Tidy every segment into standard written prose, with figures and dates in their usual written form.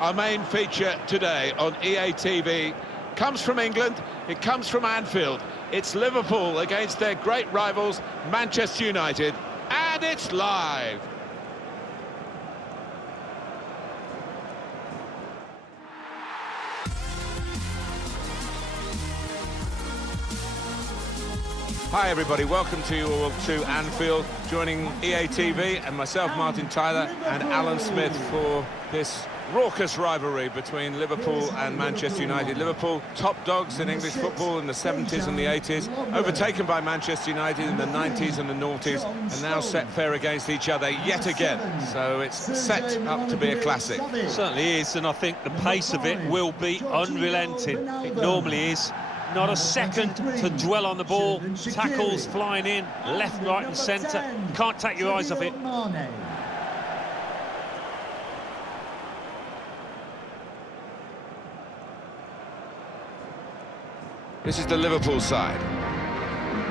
Our main feature today on EA TV comes from England, it comes from Anfield. It's Liverpool against their great rivals, Manchester United, and it's live. Hi everybody, welcome to you all to Anfield, joining EA TV and myself, Martin Tyler, and Alan Smith for this raucous rivalry between Liverpool and Manchester United. Liverpool, top dogs in English football in the 70s and the 80s, overtaken by Manchester United in the 90s and the noughties, and now set fair against each other yet again. So it's set up to be a classic. It certainly is, and I think the pace of it will be unrelenting. It normally is. Not a second to dwell on the ball. Tackles flying in, left, right and centre. Can't take your eyes off it. This is the Liverpool side.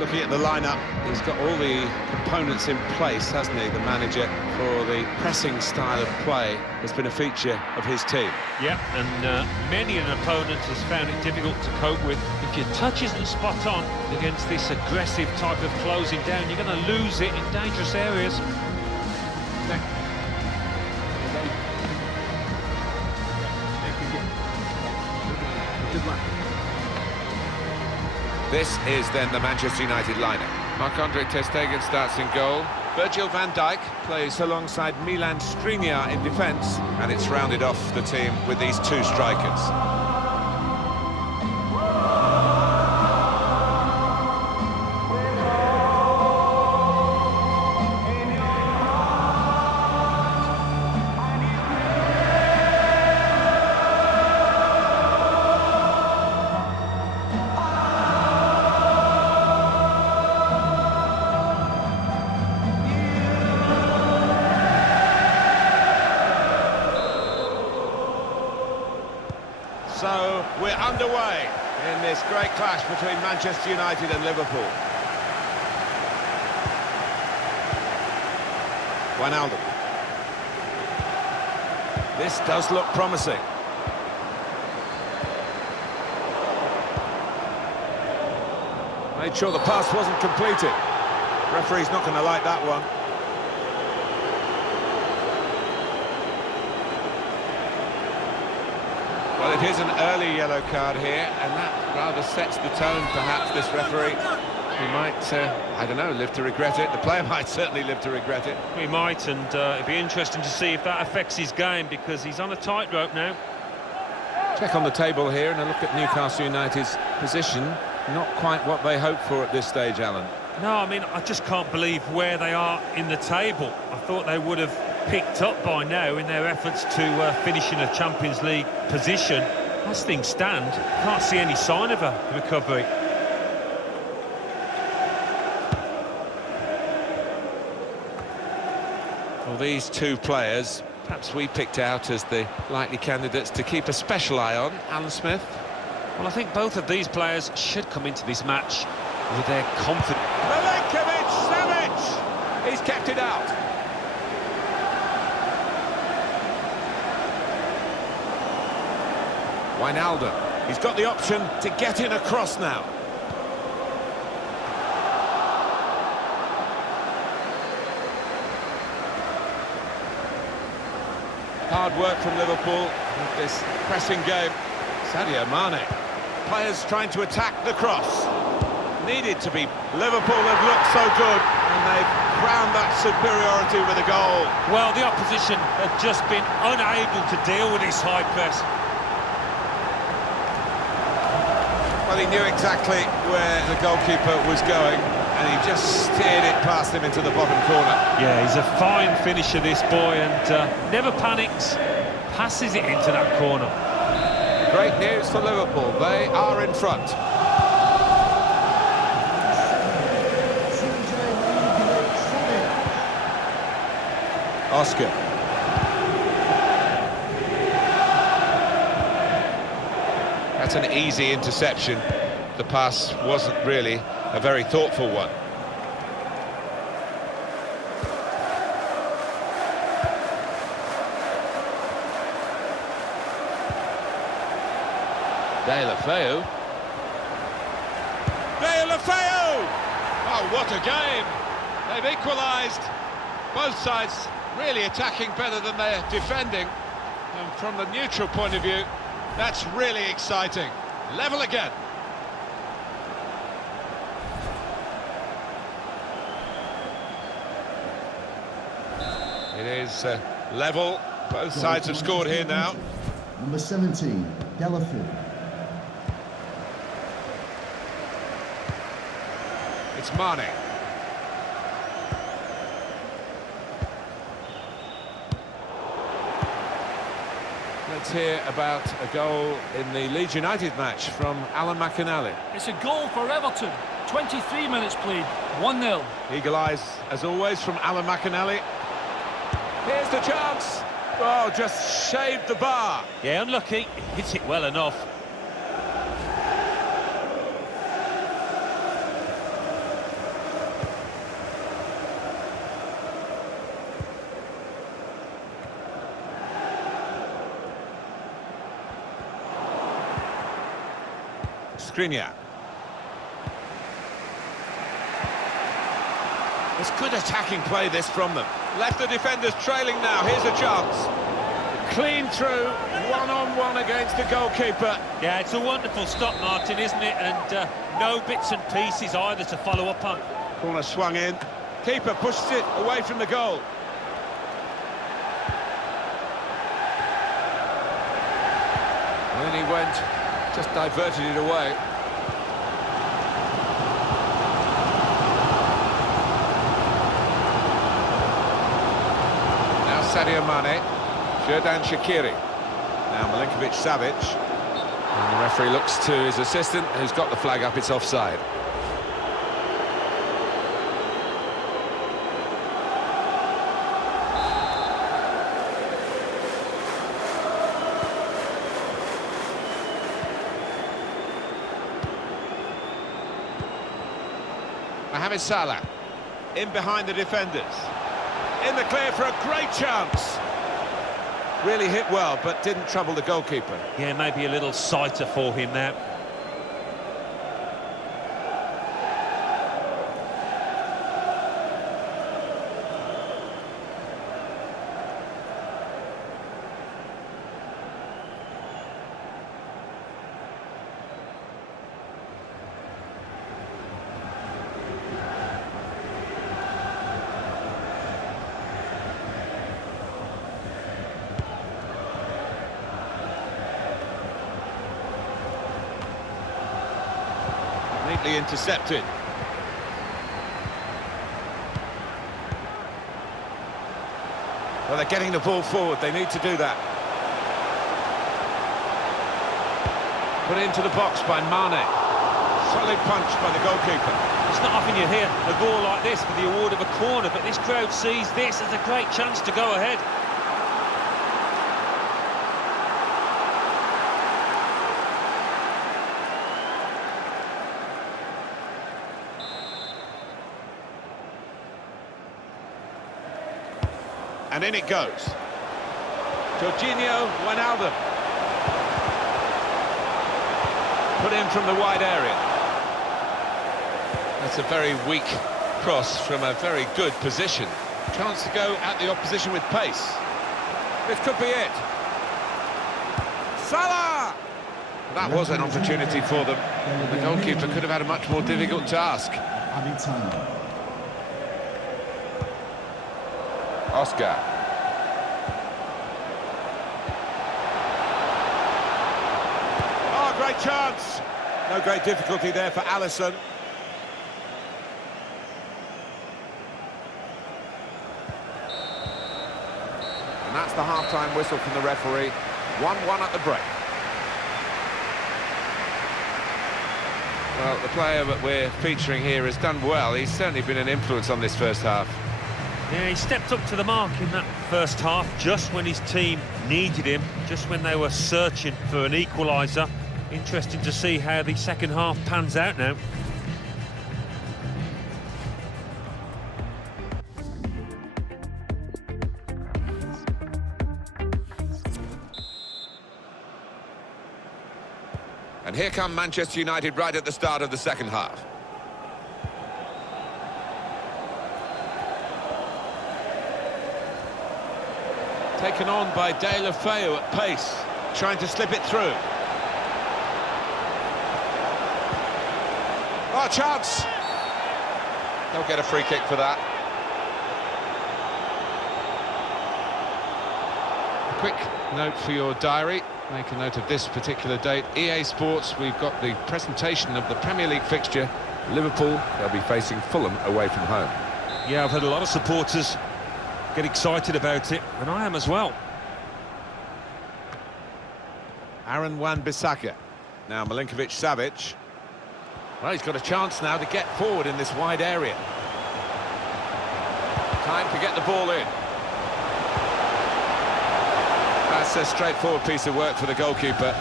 Looking at the lineup, he's got all the components in place, hasn't he, the manager, for the pressing style of play that's been a feature of his team. Yeah, and many an opponent has found it difficult to cope with. If your touch isn't spot on against this aggressive type of closing down, you're going to lose it in dangerous areas. Good luck. This is then the Manchester United lineup. Marc-Andre ter Stegen starts in goal. Virgil van Dijk plays alongside Milan Skriniar in defence, and it's rounded off the team with these two strikers. So we're underway in this great clash between Manchester United and Liverpool. Wijnaldum. This does look promising. Made sure the pass wasn't completed. Referee's not going to like that one. Well, it is an early yellow card here, and that rather sets the tone, perhaps, this referee. He might, I don't know, live to regret it. The player might certainly live to regret it. He might, and it'd be interesting to see if that affects his game, because he's on a tightrope now. Check on the table here and a look at Newcastle United's position. Not quite what they hoped for at this stage, Alan. No, I mean, I just can't believe where they are in the table. I thought they would have picked up by now in their efforts to finish in a Champions League position. As things stand, can't see any sign of a recovery. Well, these two players, perhaps we picked out as the likely candidates to keep a special eye on. Alan Smith? Well, I think both of these players should come into this match with their confidence. Milinkovic-Savic! He's kept it out. Wijnaldum. He's got the option to get in across now. Hard work from Liverpool with this pressing game. Sadio Mane. Players trying to attack the cross. Needed to be. Liverpool have looked so good, and they've crowned that superiority with a goal. Well, the opposition have just been unable to deal with this high press. Well, he knew exactly where the goalkeeper was going, and he just steered it past him into the bottom corner. Yeah, he's a fine finisher, this boy, and never panics, passes it into that corner. Great news for Liverpool, they are in front. Oscar. That's an easy interception. The pass wasn't really a very thoughtful one. Deulofeu. Deulofeu! Oh, what a game! They've equalised. Both sides really attacking better than they're defending. And from the neutral point of view, that's really exciting. Level again. It is level. Both sides have scored here now. Number 17, Deulofeu. It's Mane. Let's hear about a goal in the Leeds United match from Alan McInally. It's a goal for Everton. 23 minutes played, 1-0. Eagle eyes, as always, from Alan McInally. Here's the chance. Oh, just shaved the bar. Yeah, unlucky. Hits it well enough. Skriniar. It's good attacking play, this, from them. Left the defenders trailing now. Here's a chance. Clean through, one-on-one against the goalkeeper. Yeah, it's a wonderful stop, Martin, isn't it? And no bits and pieces either to follow up on. Corner swung in. Keeper pushes it away from the goal. And then he went, just diverted it away. Now Sadio Mane, Xherdan Shaqiri. Now Milinkovic-Savic. And the referee looks to his assistant, who's got the flag up. It's offside. Mohamed Salah, in behind the defenders, in the clear for a great chance. Really hit well, but didn't trouble the goalkeeper. Yeah, maybe a little sighter for him now. Neatly intercepted. Well, they're getting the ball forward. They need to do that. Put into the box by Mane. Solid punch by the goalkeeper. It's not often you hear a goal like this for the award of a corner, but this crowd sees this as a great chance to go ahead. And in it goes. Jorginho Wijnaldum. Put in from the wide area. That's a very weak cross from a very good position. Chance to go at the opposition with pace. This could be it. Salah! That was an opportunity for them. The goalkeeper could have had a much more difficult task. Added time. Oscar. Oh, great chance. No great difficulty there for Alisson. And that's the half-time whistle from the referee. 1-1 at the break. Well, the player that we're featuring here has done well. He's certainly been an influence on this first half. Yeah, he stepped up to the mark in that first half, just when his team needed him, just when they were searching for an equaliser. Interesting to see how the second half pans out now. And here come Manchester United right at the start of the second half. Taken on by De La Feu at pace, trying to slip it through. Oh, chance! They'll get a free kick for that. Quick note for your diary. Make a note of this particular date. EA Sports, we've got the presentation of the Premier League fixture. Liverpool, they'll be facing Fulham away from home. Yeah, I've had a lot of supporters get excited about it, and I am as well. Aaron Wan-Bissaka. Now Milinkovic-Savic. Well, he's got a chance now to get forward in this wide area. Time to get the ball in. That's a straightforward piece of work for the goalkeeper.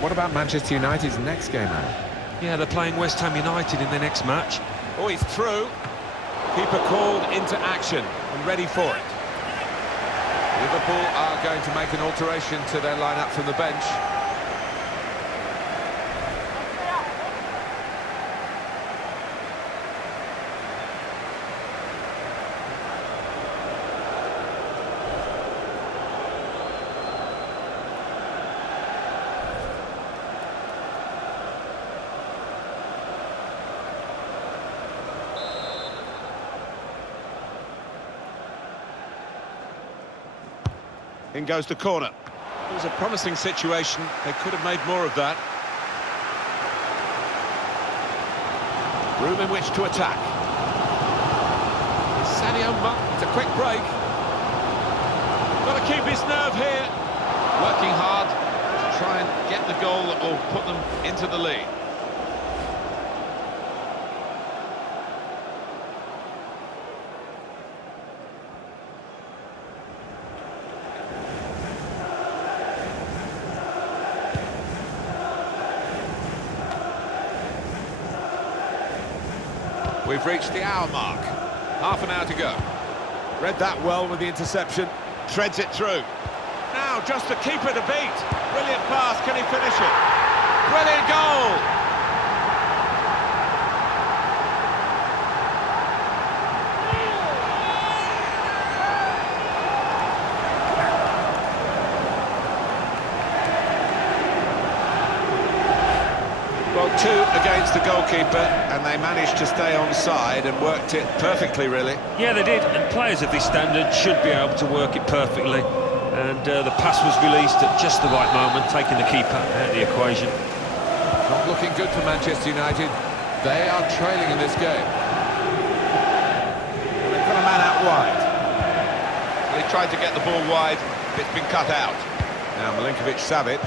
What about Manchester United's next game, Alan? Yeah, they're playing West Ham United in their next match. Oh, he's through. Keeper called into action and ready for it. Liverpool are going to make an alteration to their lineup from the bench. In goes the corner. It was a promising situation. They could have made more of that. Room in which to attack. Sadio Mane. It's a quick break. Got to keep his nerve here. Working hard to try and get the goal that will put them into the lead. We've reached the hour mark. Half an hour to go. Read that well with the interception. Treads it through. Now just the keeper to beat. Brilliant pass. Can he finish it? Brilliant goal! Well, two against the goalkeeper, and they managed to stay onside and worked it perfectly, really. Yeah, they did, and players of this standard should be able to work it perfectly. And the pass was released at just the right moment, taking the keeper out of the equation. Not looking good for Manchester United. They are trailing in this game. And they've got a man out wide. They tried to get the ball wide, but it's been cut out. Now Milinkovic-Savic.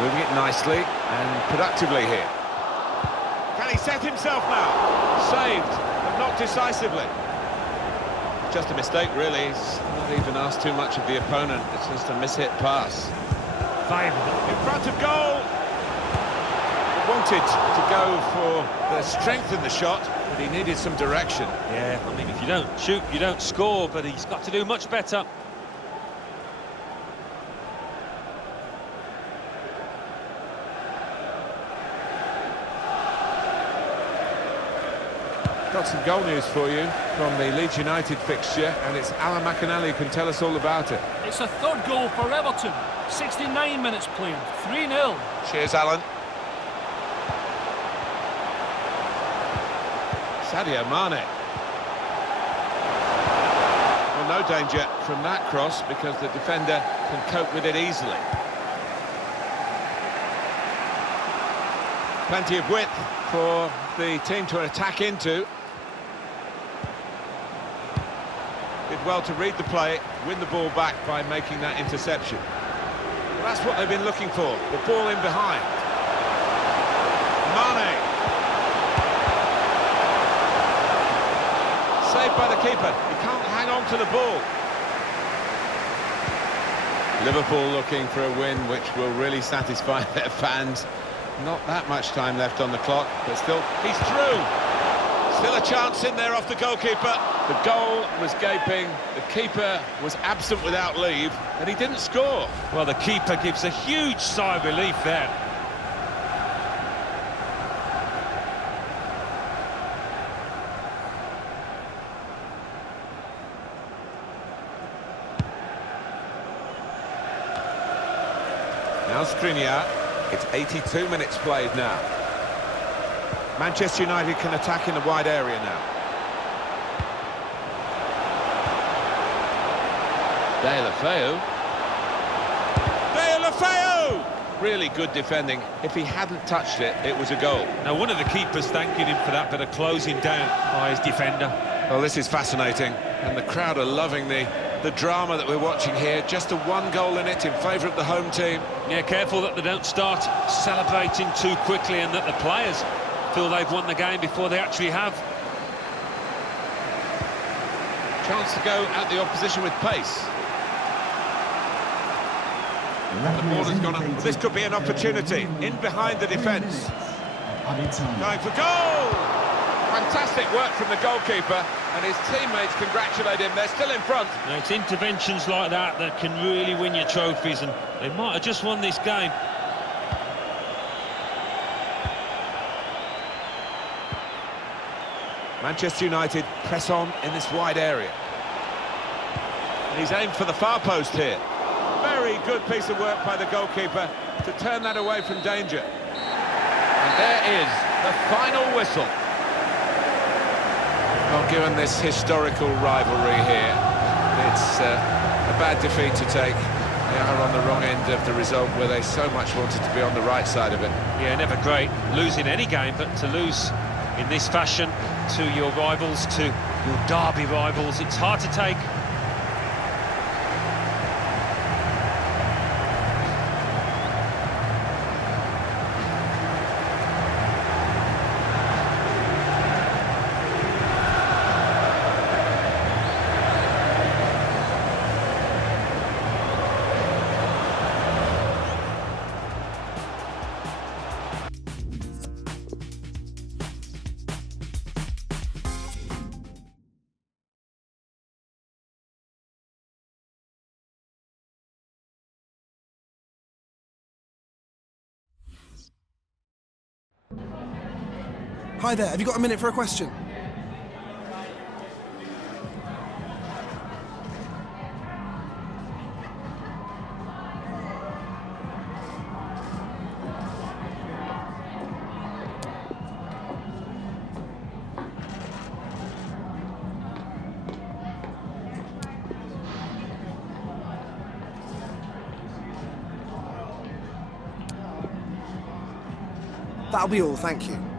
Moving it nicely and productively here. Can he set himself now? Saved, but not decisively. Just a mistake, really. He's not even asked too much of the opponent. It's just a mishit pass. In front of goal. He wanted to go for the strength in the shot, but he needed some direction. Yeah, I mean, if you don't shoot, you don't score, but he's got to do much better. Got some goal news for you from the Leeds United fixture, and it's Alan McAnally who can tell us all about it. It's a third goal for Everton. 69 minutes played, 3-0. Cheers, Alan. Sadio Mane. Well, no danger from that cross because the defender can cope with it easily. Plenty of width for the team to attack into. Did well to read the play, win the ball back by making that interception. Well, that's what they've been looking for, the ball in behind. Mane. Saved by the keeper, he can't hang on to the ball. Liverpool looking for a win which will really satisfy their fans. Not that much time left on the clock, but still, he's through. Still a chance in there off the goalkeeper. The goal was gaping, the keeper was absent without leave, and he didn't score. Well, the keeper gives a huge sigh of relief there. Now Skriniar, it's 82 minutes played now. Manchester United can attack in the wide area now. Deulofeu! Really good defending. If he hadn't touched it, it was a goal. Now, one of the keepers thanking him for that bit of closing down by his defender. Well, this is fascinating, and the crowd are loving the drama that we're watching here. Just a one goal in it in favour of the home team. Yeah, careful that they don't start celebrating too quickly and that the players feel they've won the game before they actually have. Chance to go at the opposition with pace. The ball has gone up. This could be an opportunity. In behind the defence. Going for goal! Fantastic work from the goalkeeper, and his teammates congratulate him. They're still in front. Now, it's interventions like that that can really win you trophies, and they might have just won this game. Manchester United press on in this wide area. And he's aimed for the far post here. Very good piece of work by the goalkeeper to turn that away from danger. And there is the final whistle. Well, given this historical rivalry here, it's a bad defeat to take. They are on the wrong end of the result where they so much wanted to be on the right side of it. Yeah, never great losing any game, but to lose in this fashion to your rivals, to your derby rivals, it's hard to take. Hi there, have you got a minute for a question? That'll be all, thank you.